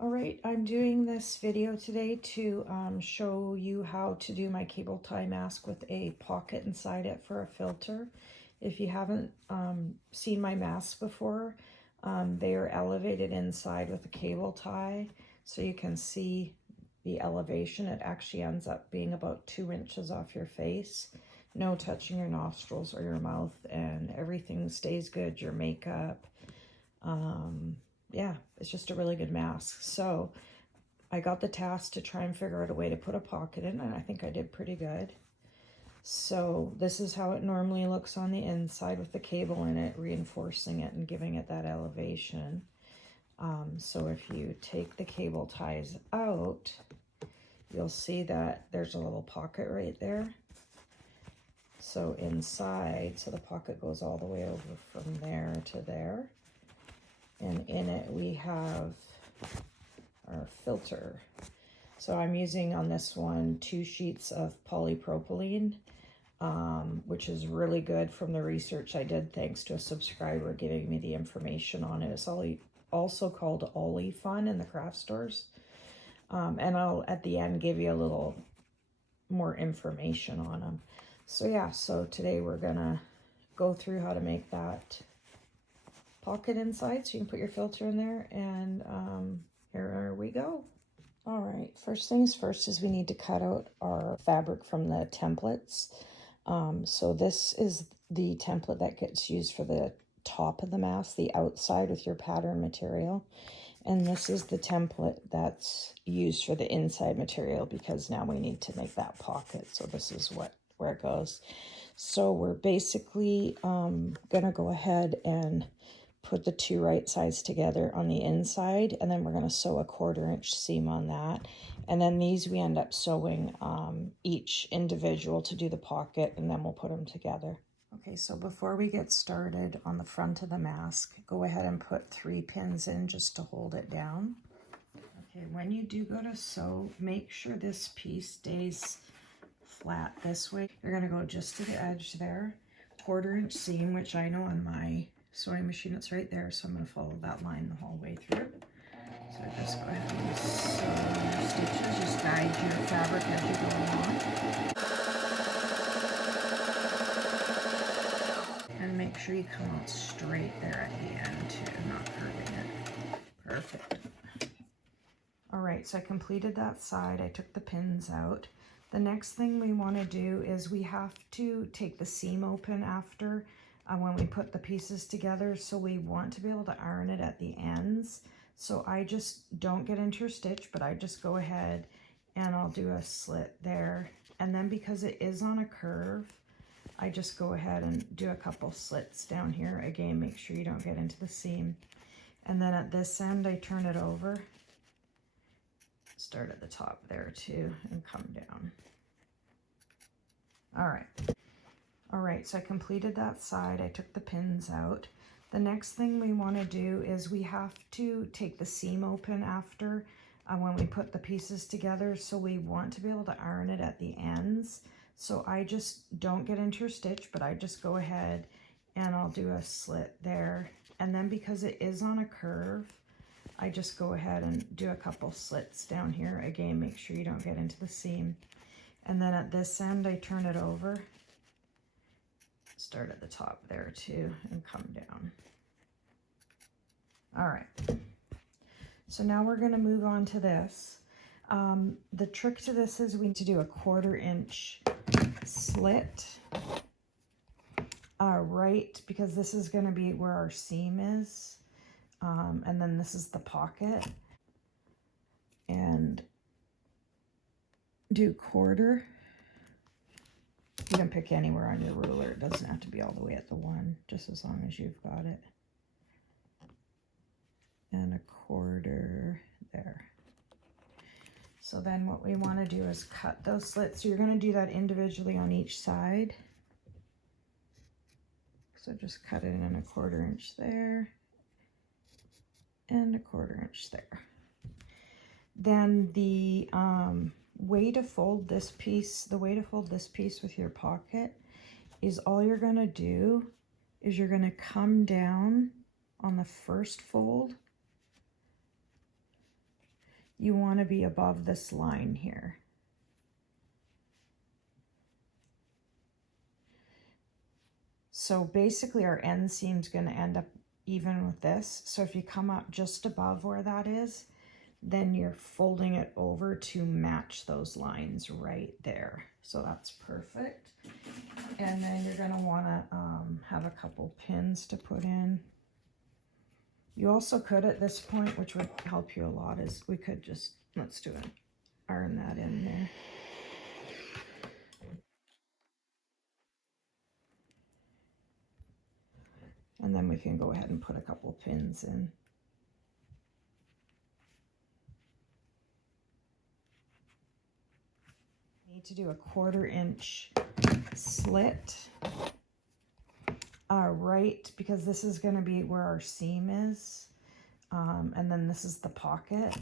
All right, I'm doing this video today to show you how to do my cable tie mask with a pocket inside it for a filter. If you haven't seen my masks before, they are elevated inside with a cable tie, so you can see the elevation. It actually ends up being about 2 inches off your face, no touching your nostrils or your mouth, and everything stays good, your makeup. Yeah, it's just a really good mask. So I got the task to try and figure out a way to put a pocket in, and I think I did pretty good. So this is how it normally looks on the inside with the cable in it, reinforcing it and giving it that elevation. So if you take the cable ties out, you'll see that there's a little pocket right there. So inside, so the pocket goes all the way over from there to there. And in it we have our filter. So I'm using on this one 2 sheets of polypropylene, which is really good from the research I did thanks to a subscriber giving me the information on it. It's also called Ollie Fun in the craft stores. And I'll at the end give you a little more information on them. So yeah, so today we're gonna go through how to make that pocket inside so you can put your filter in there, and here we go. All right, first things first is we need to cut out our fabric from the templates. So this is the template that gets used for the top of the mask, the outside with your pattern material, and this is the template that's used for the inside material, because now we need to make that pocket. So this is where it goes. So we're basically gonna go ahead and put the 2 right sides together on the inside, and then we're going to sew a 1/4 inch seam on that. And then these we end up sewing each individual to do the pocket, and then we'll put them together. Okay, so before we get started on the front of the mask, go ahead and put 3 pins in just to hold it down. Okay, when you do go to sew, make sure this piece stays flat this way. You're going to go just to the edge there, 1/4 inch seam, which I know on my sewing machine it's right there, so I'm going to follow that line the whole way through. So just go ahead and sew your stitches, just guide your fabric as you go along. And make sure you come out straight there at the end too, not curving it. Perfect. Alright, so I completed that side. I took the pins out. The next thing we want to do is we have to take the seam open after when we put the pieces together, so we want to be able to iron it at the ends. So I just don't get into a stitch, but I just go ahead and I'll do a slit there, and then because it is on a curve, I just go ahead and do a couple slits down here. Again, make sure you don't get into the seam. And then at this end I turn it over, start at the top there too, and come down. All right, so I completed that side. I took the pins out. The next thing we want to do is we have to take the seam open after when we put the pieces together, so we want to be able to iron it at the ends. So I just don't get into a stitch, but I just go ahead and I'll do a slit there. And then because it is on a curve, I just go ahead and do a couple slits down here. Again, make sure you don't get into the seam. And then at this end, I turn it over, start at the top there too, and come down. All right, so now we're going to move on to this. The trick to this is we need to do a 1/4 inch slit, right, because this is going to be where our seam is, and then this is the pocket, and do 1/4. You can pick anywhere on your ruler. It doesn't have to be all the way at the 1, just as long as you've got it. And a 1/4 there. So then what we want to do is cut those slits. So you're going to do that individually on each side. So just cut it in a 1/4 inch there, and a 1/4 inch there. Then the way to fold this piece, with your pocket is all you're going to do is you're going to come down on the first fold you want to be above this line here. So basically our end seam's going to end up even with this. So if you come up just above where that is, then you're folding it over to match those lines right there. So that's perfect. And then you're going to want to have a couple pins to put in. You also could at this point, which would help you a lot, is we could just, let's do it, iron that in there. And then we can go ahead and put a couple pins in. Need to do a 1/4 inch slit right, because this is going to be where our seam is, and then this is the pocket.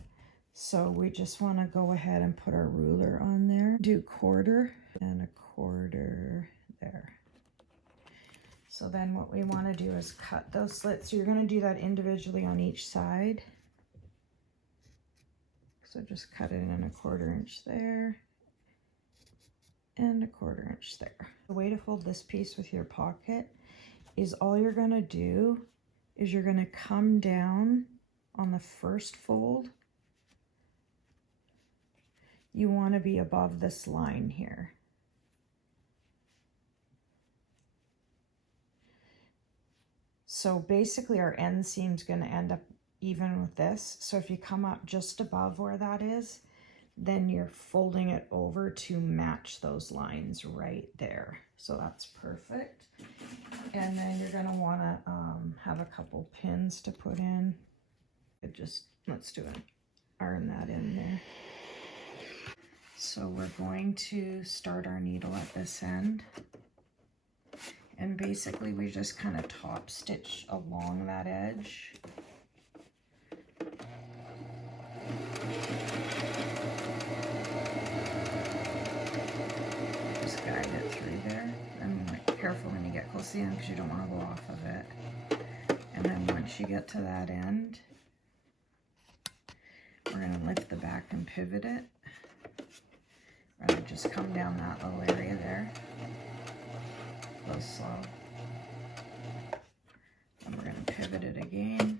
So we just want to go ahead and put our ruler on there, do 1/4 and a 1/4 there. So then what we want to do is cut those slits. So you're going to do that individually on each side. So just cut it in a 1/4 inch there and a 1/4 inch there. The way to fold this piece with your pocket is all you're going to do is you're going to come down on the first fold. You want to be above this line here. So basically our end seam's going to end up even with this. So if you come up just above where that is, then you're folding it over to match those lines right there. So that's perfect. And then you're going to want to have a couple pins to put in. Just, let's do it, iron that in there. So we're going to start our needle at this end. And basically we just kind of top stitch along that edge. Just guide it through there. And like, careful when you get close to the end because you don't want to go off of it. And then once you get to that end, we're going to lift the back and pivot it. Rather just come down that little area there. Go slow. And we're going to pivot it again.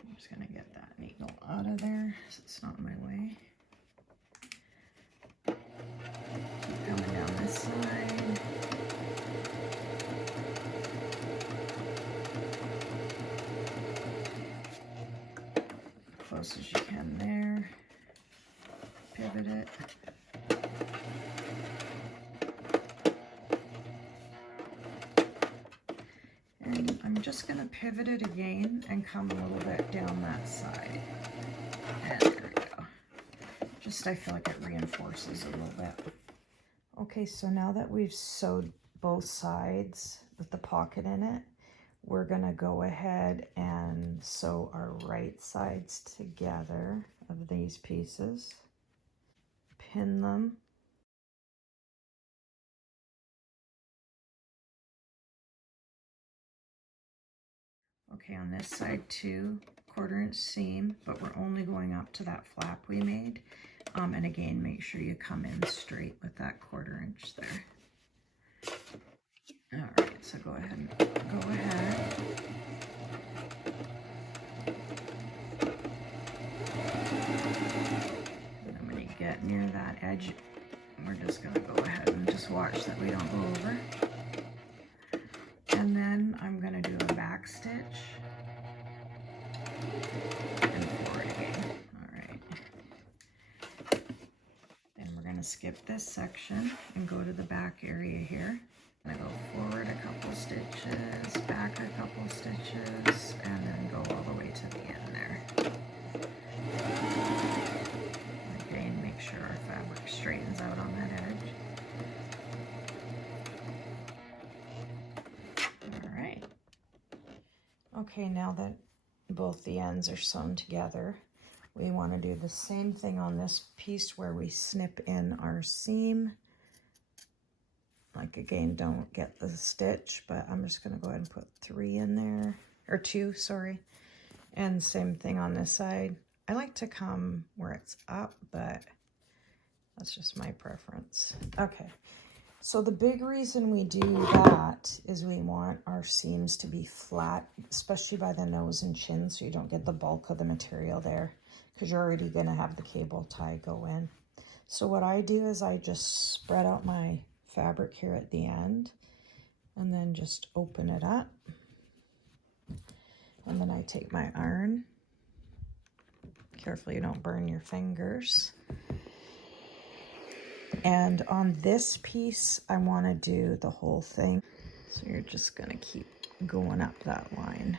I'm just going to get that needle out of there so it's not in my way. Keep coming down this side. Close as you can there. Pivot it. And I'm just going to pivot it again and come a little bit down that side. And there we go. Just, I feel like it reinforces a little bit. Okay, so now that we've sewed both sides with the pocket in it, we're going to go ahead and sew our right sides together of these pieces. Pin them. Okay, on this side too, 1/4 inch seam, but we're only going up to that flap we made. And again, make sure you come in straight with that 1/4 inch there. All right, so go ahead and go ahead. And then when you get near that edge, we're just gonna go ahead and just watch that we don't go over. And then I'm going to do a back stitch and forward again. All right. Then we're going to skip this section and go to the back area here. I'm going to go forward a couple stitches, back a couple stitches, and then go all the way to the end there. Again, make sure our fabric straightens out on that edge. Okay, now that both the ends are sewn together, we want to do the same thing on this piece where we snip in our seam. Like again, don't get the stitch, but I'm just going to go ahead and put 3 in there, or 2, sorry. And same thing on this side. I like to come where it's up, but that's just my preference. Okay, so the big reason we do that is we want our seams to be flat, especially by the nose and chin, so you don't get the bulk of the material there, because you're already going to have the cable tie go in. So what I do is I just spread out my fabric here at the end, and then just open it up. And then I take my iron. Careful you don't burn your fingers. And on this piece, I want to do the whole thing. So you're just going to keep going up that line.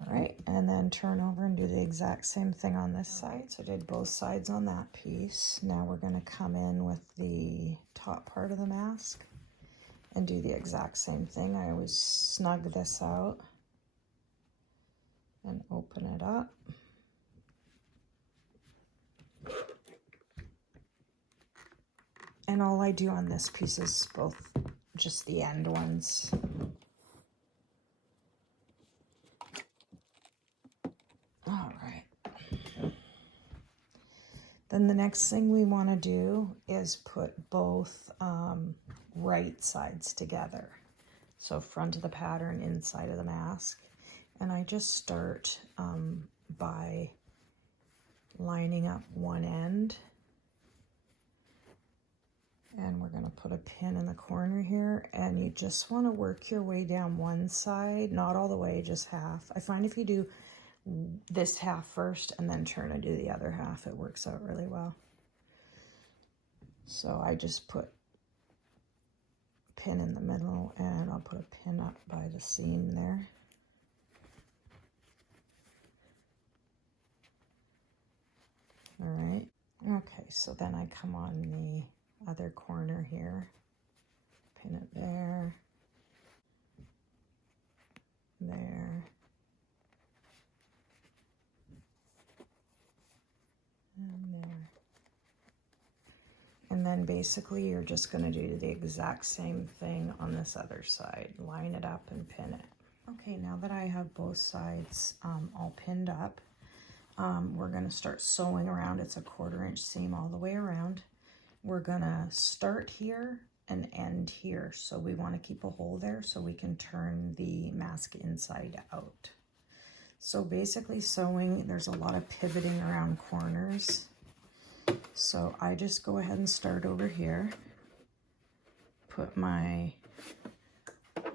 All right, and then turn over and do the exact same thing on this side. So I did both sides on that piece. Now we're going to come in with the top part of the mask and do the exact same thing. I always snug this out and open it up. And all I do on this piece is both just the end ones. All right. Then the next thing we want to do is put both right sides together. So front of the pattern, inside of the mask. And I just start by lining up one end. And we're going to put a pin in the corner here. And you just want to work your way down one side, not all the way, just half. I find if you do this half first and then turn and do the other half, it works out really well. So I just put a pin in the middle, and I'll put a pin up by the seam there. All right. Okay, so then I come on the other corner here, pin it there, there, and there. And then basically you're just going to do the exact same thing on this other side. Line it up and pin it. Okay, now that I have both sides all pinned up, we're going to start sewing around. It's a 1/4 inch seam all the way around. We're going to start here and end here. So we want to keep a hole there so we can turn the mask inside out. So basically sewing, there's a lot of pivoting around corners. So I just go ahead and start over here, put my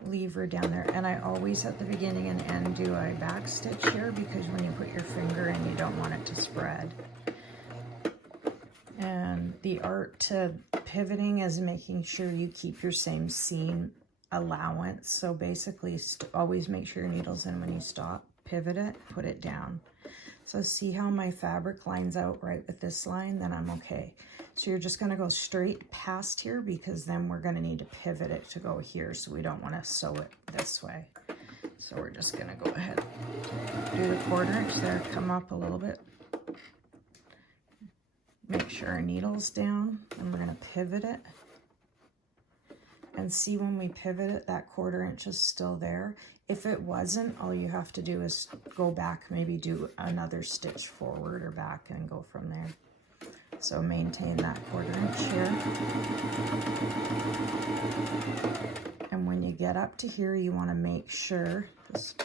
lever down there, and I always at the beginning and end do a back stitch here, because when you put your finger in, you don't want it to spread. And the art to pivoting is making sure you keep your same seam allowance. So basically always make sure your needle's in when you stop, pivot it, put it down. So see how my fabric lines out right with this line? Then I'm okay. So you're just going to go straight past here, because then we're going to need to pivot it to go here, so we don't want to sew it this way. So we're just going to go ahead, do the 1/4 inch there, come up a little bit. Make sure our needle's down, and we're going to pivot it. And see, when we pivot it, that 1/4 inch is still there. If it wasn't, all you have to do is go back, maybe do another stitch forward or back, and go from there. So maintain that 1/4 inch here. And when you get up to here, you want to make sure,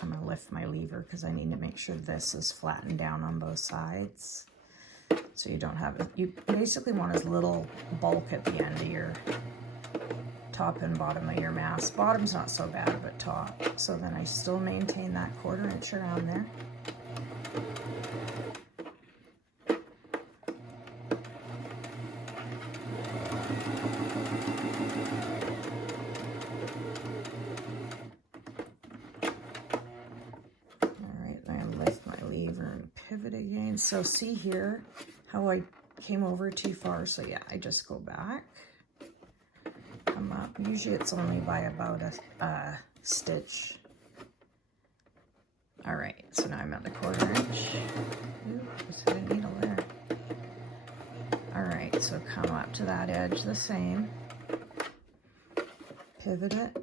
I'm going to lift my lever because I need to make sure this is flattened down on both sides. So you don't have it. You basically want as little bulk at the end of your top and bottom of your mask. Bottom's not so bad, but top. So then I still maintain that 1/4 inch around there. Alright, then I lift my lever and pivot again. So see here how I came over too far. So yeah, I just go back. Come up. Usually it's only by about a stitch. All right, so now I'm at the 1/4 inch. Ooh, just hit a needle there. All right, so come up to that edge the same. Pivot it.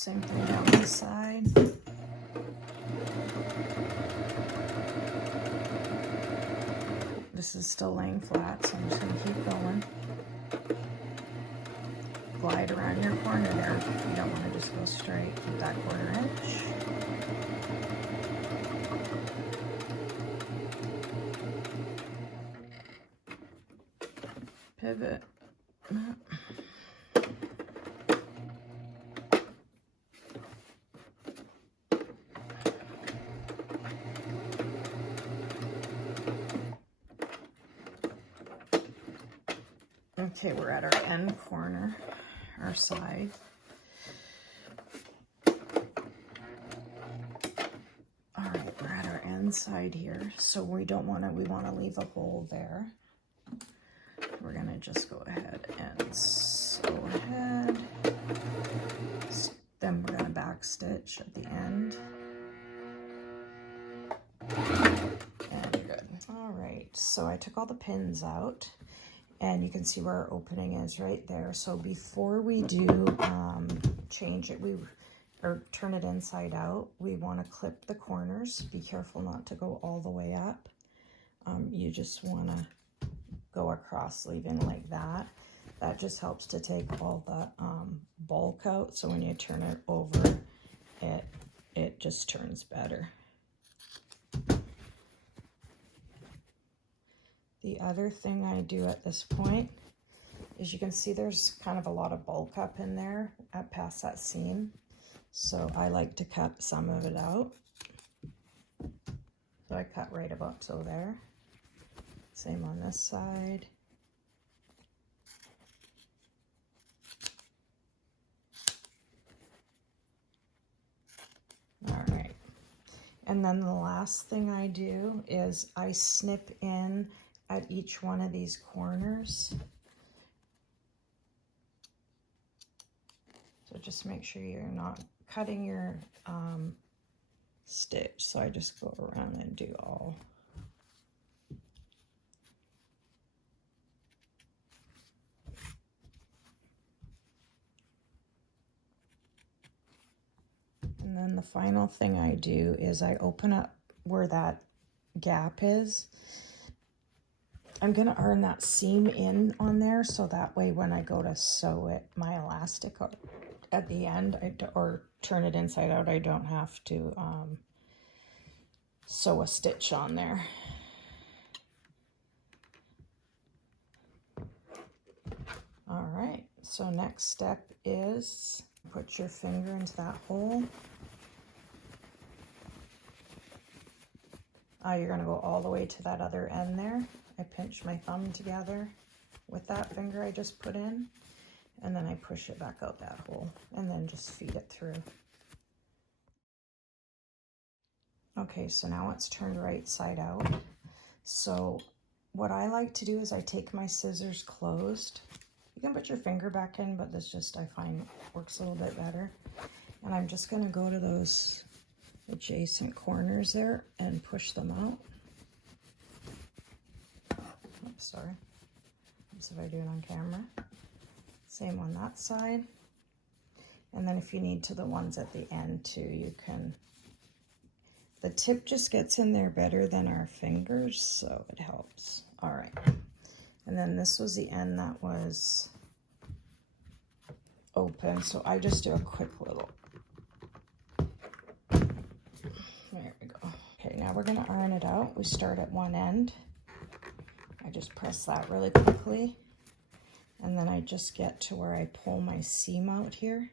Same thing down this side. This is still laying flat, so I'm just going to keep going. Glide around your corner there. You don't want to just go straight. Keep that 1/4 inch. Pivot. Okay, we're at our end corner, our side. All right, we're at our end side here. So we want to leave a hole there. We're gonna just go ahead and sew ahead. Then we're gonna back stitch at the end. And you're good. All right, so I took all the pins out. And you can see where our opening is right there. So before we do change it, or turn it inside out, we want to clip the corners. Be careful not to go all the way up. You just want to go across, leaving like that. That just helps to take all the bulk out. So when you turn it over, it just turns better. The other thing I do at this point is you can see there's kind of a lot of bulk up in there past that seam. So I like to cut some of it out. So I cut right about to there. Same on this side. All right. And then the last thing I do is I snip in at each one of these corners. So just make sure you're not cutting your stitch. So I just go around and do all. And then the final thing I do is I open up where that gap is. I'm going to iron that seam in on there, so that way when I go to sew it, my elastic at the end, or turn it inside out, I don't have to sew a stitch on there. All right, so next step is put your finger into that hole. You're going to go all the way to that other end there. I pinch my thumb together with that finger I just put in, and then I push it back out that hole, and then just feed it through. Okay, so now it's turned right side out. So what I like to do is I take my scissors closed. You can put your finger back in, but this just, I find, works a little bit better. And I'm just going to go to those adjacent corners there and push them out. Oops, sorry. Let's see if I do it on camera. Same on that side. And then if you need to, the ones at the end too, you can. The tip just gets in there better than our fingers, so it helps. All right. And then this was the end that was open, so I just do a quick little. There we go. Okay, now we're going to iron it out. We start at one end. I just press that really quickly, and then I just get to where I pull my seam out here.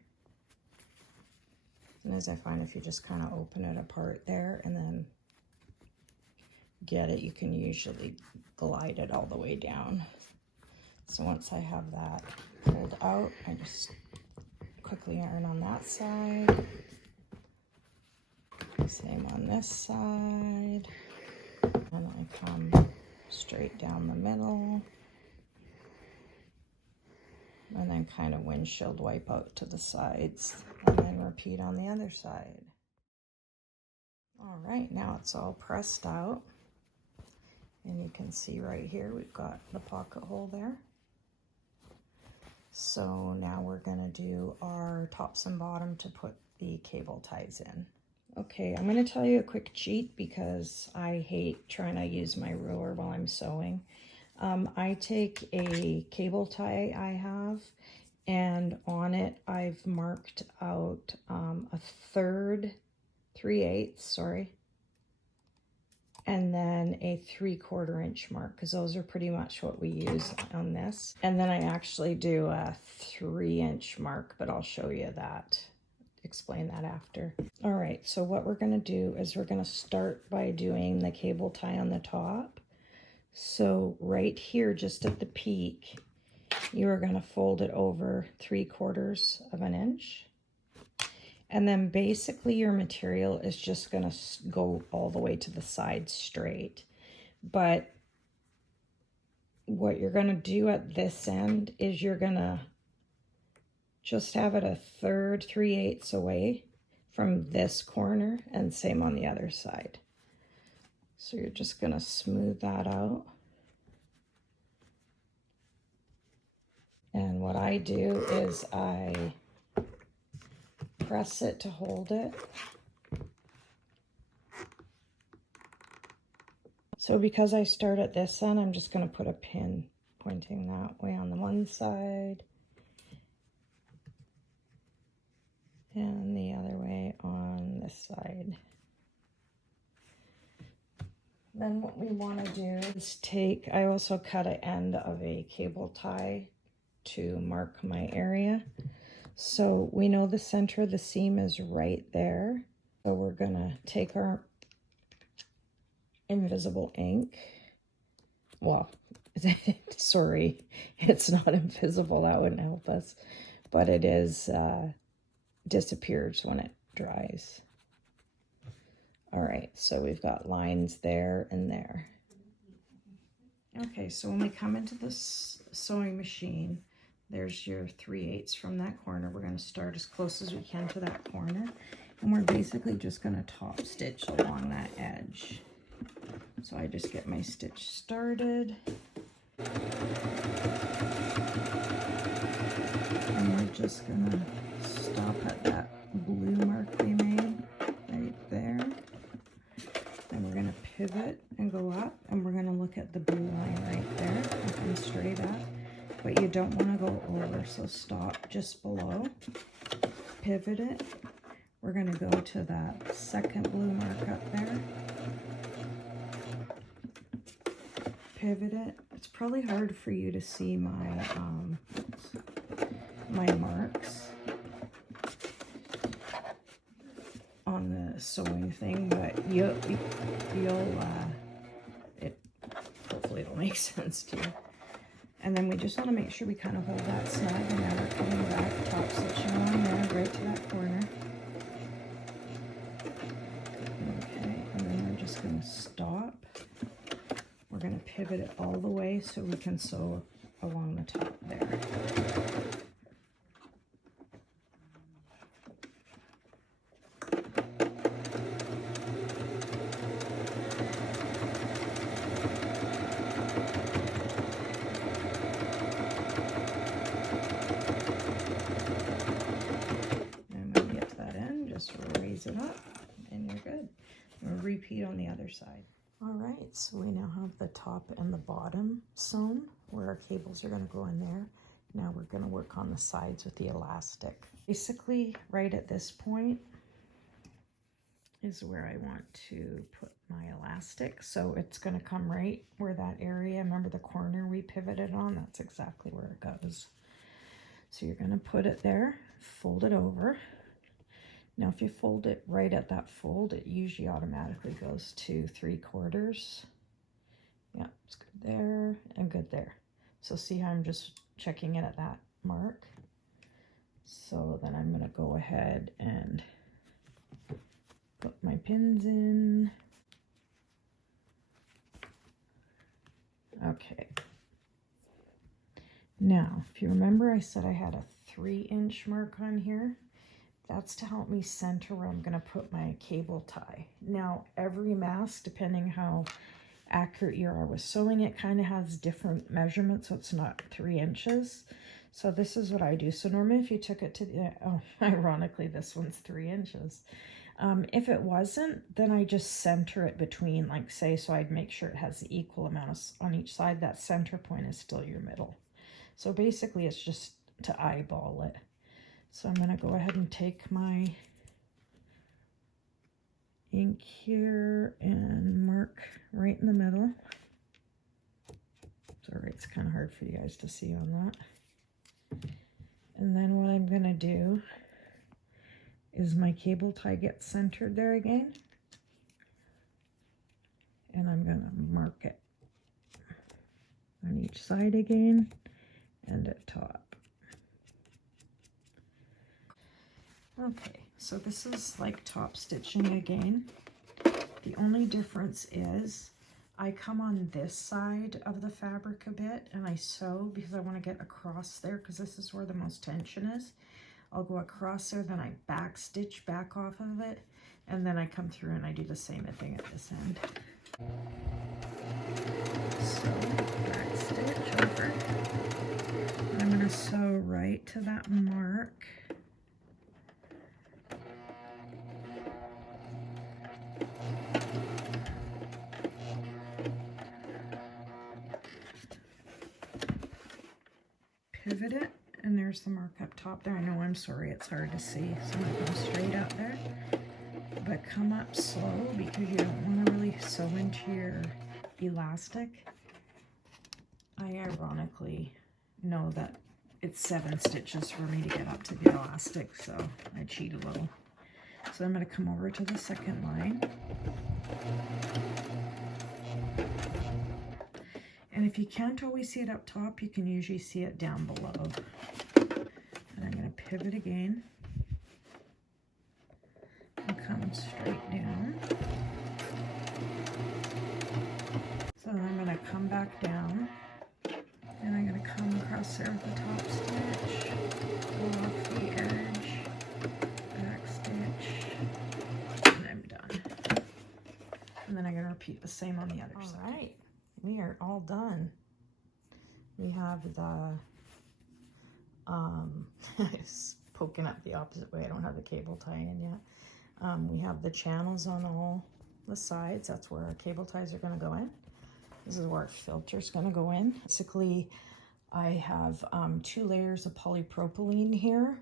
And as I find, if you just kind of open it apart there and then get it, you can usually glide it all the way down. So once I have that pulled out, I just quickly iron on that side. Same on this side. And I come straight down the middle. And then kind of windshield wipe out to the sides, and then repeat on the other side. All right, now it's all pressed out. And you can see right here, we've got the pocket hole there. So now we're gonna do our tops and bottom to put the cable ties in. Okay, I'm gonna tell you a quick cheat because I hate trying to use my ruler while I'm sewing. I take a cable tie I have, and on it I've marked out a third, 3/8, sorry, and then a 3/4 inch mark, because those are pretty much what we use on this. And then I actually do a 3-inch mark, but I'll show you that, explain that after. All right, so what we're gonna do is we're gonna start by doing the cable tie on the top. So right here, just at the peak, you are gonna fold it over 3/4 of an inch. And then basically your material is just gonna go all the way to the side straight. But what you're gonna do at this end is you're gonna just have it a third, 3/8 away from this corner, and same on the other side. So you're just gonna smooth that out. And what I do is I press it to hold it. So because I start at this end, I'm just going to put a pin pointing that way on the one side and the other way on this side. Then what we want to do is take, I also cut an end of a cable tie to mark my area. So we know the center of the seam is right there. So we're going to take our invisible ink. Well, sorry, it's not invisible. That wouldn't help us. But it is disappears when it dries. All right, so we've got lines there and there. Okay, so when we come into this sewing machine, there's your 3/8 from that corner. We're going to start as close as we can to that corner. And we're basically just going to top stitch along that edge. So I just get my stitch started. And we're just going to stop at that blue mark we made right there. Then we're going to pivot and go up, and we're going to look at the blue line right there and come straight up. But you don't want to go over, so stop just below, pivot it. We're going to go to that second blue mark up there, pivot it. It's probably hard for you to see my my marks on the sewing thing, but hopefully it'll make sense to you. And then we just want to make sure we kind of hold that snug, and now we're coming back, top stitching along there, right to that corner. Okay, and then we're just going to stop. We're going to pivot it all the way so we can sew along the top there. Raise it up and you're good. We'll repeat on the other side. All right, so we now have the top and the bottom sewn where our cables are going to go in there. Now we're going to work on the sides with the elastic. Basically, right at this point is where I want to put my elastic. So it's going to come right where that area, remember the corner we pivoted on? That's exactly where it goes. So you're going to put it there, fold it over. Now, if you fold it right at that fold, it usually automatically goes to 3/4. Yeah, it's good there and good there. So see how I'm just checking it at that mark? So then I'm going to go ahead and put my pins in. Okay. Now, if you remember, I said I had a 3-inch mark on here. That's to help me center where I'm going to put my cable tie. Now, every mask, depending how accurate you are with sewing, it kind of has different measurements, so it's not 3 inches. So this is what I do. So normally if you took it to the, oh, ironically, this one's 3 inches. If it wasn't, then I just center it between, like say, so I'd make sure it has the equal amount on each side. That center point is still your middle. So basically it's just to eyeball it. So I'm going to go ahead and take my ink here and mark right in the middle. Sorry, it's kind of hard for you guys to see on that. And then what I'm going to do is my cable tie gets centered there again. And I'm going to mark it on each side again and at top. Okay, so this is like top stitching again. The only difference is I come on this side of the fabric a bit and I sew because I want to get across there because this is where the most tension is. I'll go across there, then I back stitch back off of it, and then I come through and I do the same thing at this end. So back stitch over. And I'm going to sew right to that mark. Pivot it, and there's the mark up top there. I know, I'm sorry, it's hard to see, so I'm going to go straight up there. But come up slow because you don't want to really sew into your elastic. I ironically know that it's 7 stitches for me to get up to the elastic, so I cheat a little. So I'm going to come over to the second line. And if you can't always see it up top, you can usually see it down below. And I'm going to pivot again and come straight down. So then I'm going to come back down and I'm going to come across there with the top stitch, go off the edge, back stitch, and I'm done. And then I'm going to repeat the same on the other side. All right. We are all done. We have the, it's poking up the opposite way. I don't have the cable tie in yet. We have the channels on all the sides. That's where our cable ties are going to go in. This is where our filter is going to go in. Basically, I have 2 layers of polypropylene here.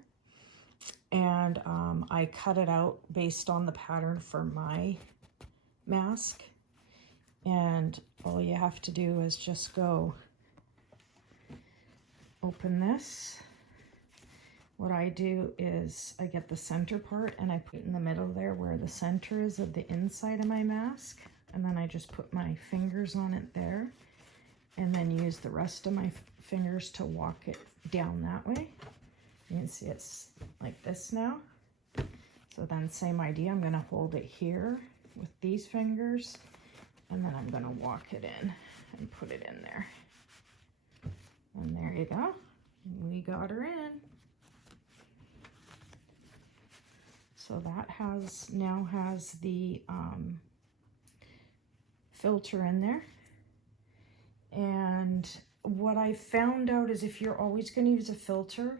And I cut it out based on the pattern for my mask. And all you have to do is just go open this. What I do is I get the center part and I put it in the middle there where the center is of the inside of my mask. And then I just put my fingers on it there and then use the rest of my fingers to walk it down that way. You can see it's like this now. So then same idea, I'm going to hold it here with these fingers. And then I'm going to walk it in and put it in there. And there you go. We got her in. So that now has the filter in there. And what I found out is if you're always going to use a filter,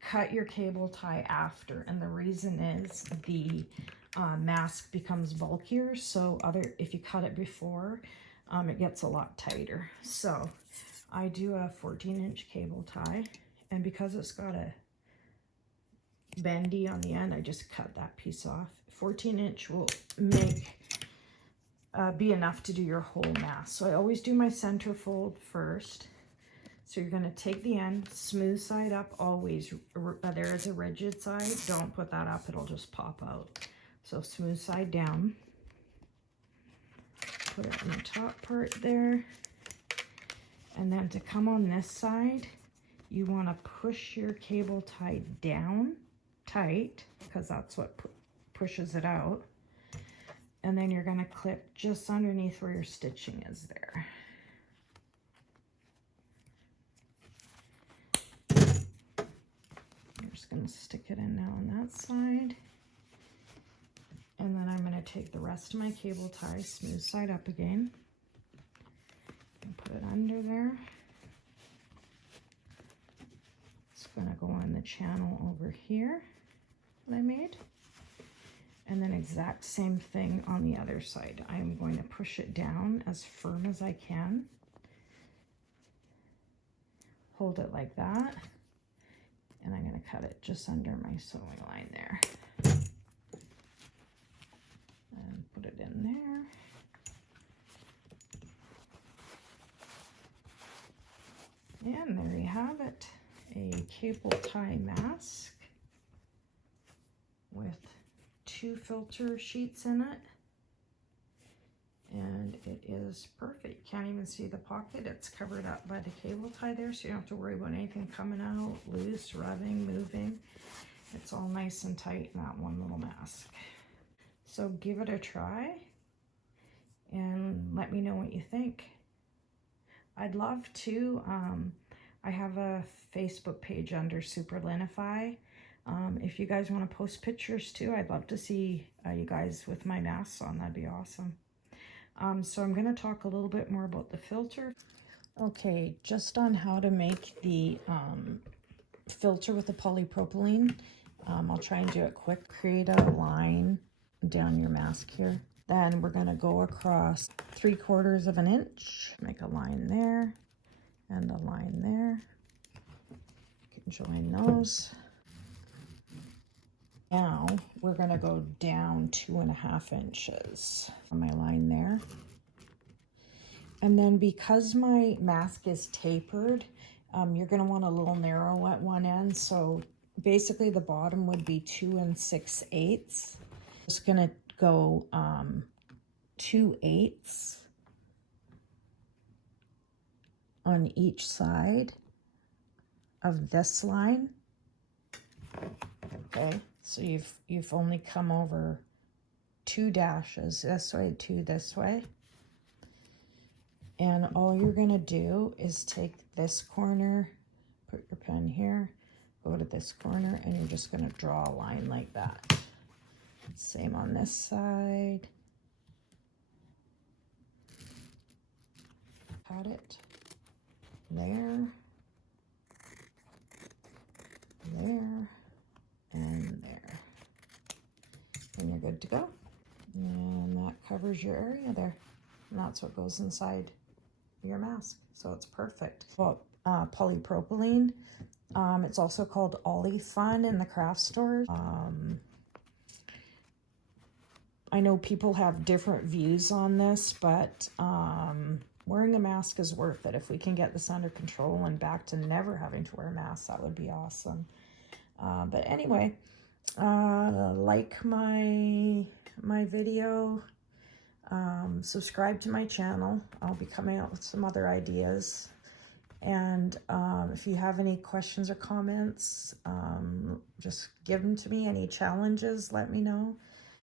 cut your cable tie after. And the reason is the mask becomes bulkier, so if you cut it before, it gets a lot tighter. So I do a 14-inch cable tie, and because it's got a bendy on the end, I just cut that piece off. 14-inch will be enough to do your whole mask. So I always do my center fold first. So you're going to take the end, smooth side up always. There is a rigid side, don't put that up, it'll just pop out. So smooth side down, put it on the top part there, and then to come on this side, you want to push your cable tie down tight, because that's what pushes it out, and then you're going to clip just underneath where your stitching is there. I'm just going to stick it in now on that side. And then I'm going to take the rest of my cable tie, smooth side up again, and put it under there. gonna go on the channel over here that I made. And then exact same thing on the other side. I'm going to push it down as firm as I can. Hold it like that. And I'm going to cut it just under my sewing line there. And put it in there. And there you have it. A cable tie mask with 2 filter sheets in it. And it is perfect. Can't even see the pocket. It's covered up by the cable tie there, so you don't have to worry about anything coming out, loose, rubbing, moving. It's all nice and tight in that one little mask. So give it a try and let me know what you think. I'd love to, I have a Facebook page under SuperLynnify. If you guys want to post pictures too, I'd love to see you guys with my masks on. That'd be awesome. So I'm going to talk a little bit more about the filter. Okay, just on how to make the filter with the polypropylene. I'll try and do it quick. Create a line down your mask here. Then we're going to go across 3/4 of an inch. Make a line there and a line there. You can join those. Now we're going to go down 2.5 inches on my line there. And then because my mask is tapered, you're going to want a little narrow at one end. So basically the bottom would be 2 6/8. Just going to go 2/8 on each side of this line. Okay. So you've only come over 2 dashes this way, 2 this way. And all you're going to do is take this corner, put your pen here, go to this corner, and you're just going to draw a line like that. Same on this side. Cut it. There. There. And there. And you're good to go. And that covers your area there. And that's what goes inside your mask. So it's perfect. Well, polypropylene. It's also called Ollie Fun in the craft stores. I know people have different views on this, but wearing a mask is worth it. If we can get this under control and back to never having to wear a mask, that would be awesome. But anyway, like my video, subscribe to my channel. I'll be coming out with some other ideas. And if you have any questions or comments, just give them to me. Any challenges, let me know.